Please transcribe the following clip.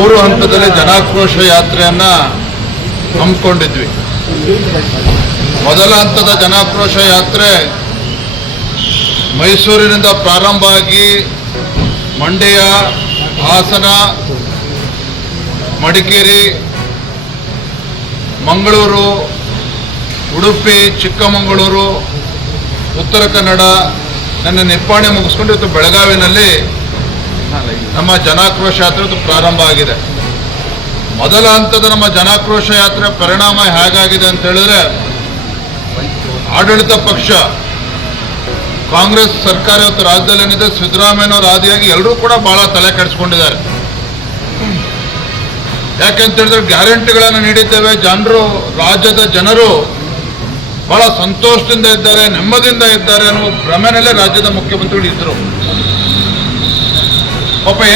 3 ಹಂತದಲ್ಲಿ ಜನಾಕ್ರೋಶ ಯಾತ್ರೆಯನ್ನ ಹಮ್ಮಿಕೊಂಡಿದ್ವಿ. ಮೊದಲ ಹಂತದ ಜನಾಕ್ರೋಶ ಯಾತ್ರೆ ಮೈಸೂರಿನಿಂದ ಪ್ರಾರಂಭ ಆಗಿ ಮಂಡ್ಯ, ಹಾಸನ, ಮಡಿಕೇರಿ, ಮಂಗಳೂರು, ಉಡುಪಿ, ಚಿಕ್ಕಮಗಳೂರು, ಉತ್ತರ ಕನ್ನಡ, ನನ್ನ ನಿಪ್ಪಾಣಿ ಮುಗಿಸ್ಕೊಂಡು ಇವತ್ತು ಬೆಳಗಾವಿನಲ್ಲಿ ನಮ್ಮ ಜನಾಕ್ರೋಶ ಯಾತ್ರೆ ಪ್ರಾರಂಭ ಆಗಿದೆ. ಮೊದಲ ಹಂತದ ನಮ್ಮ ಜನಾಕ್ರೋಶ ಯಾತ್ರೆ ಪರಿಣಾಮ ಹೇಗಾಗಿದೆ ಅಂತ ಹೇಳಿದ್ರೆ, ಆಡಳಿತ ಪಕ್ಷ ಕಾಂಗ್ರೆಸ್ ಸರ್ಕಾರ ಇವತ್ತು ರಾಜ್ಯದಲ್ಲಿ ಏನಿದೆ, ಸಿದ್ದರಾಮಯ್ಯನವರ ಆದಿಯಾಗಿ ಎಲ್ಲರೂ ಕೂಡ ಬಹಳ ತಲೆ ಕೆಡಿಸ್ಕೊಂಡಿದ್ದಾರೆ. ಯಾಕೆಂತ ಹೇಳಿದ್ರೆ ಗ್ಯಾರಂಟಿಗಳನ್ನು ನೀಡಿದ್ದೇವೆ, ರಾಜ್ಯದ ಜನರು ಬಹಳ ಸಂತೋಷದಿಂದ ಇದ್ದಾರೆ, ನೆಮ್ಮದಿಯಿಂದ ಇದ್ದಾರೆ ಅನ್ನುವ ಭ್ರಮೆನಲ್ಲೇ ರಾಜ್ಯದ ಮುಖ್ಯಮಂತ್ರಿಗಳು ಇದ್ದರು. ಪಾಪ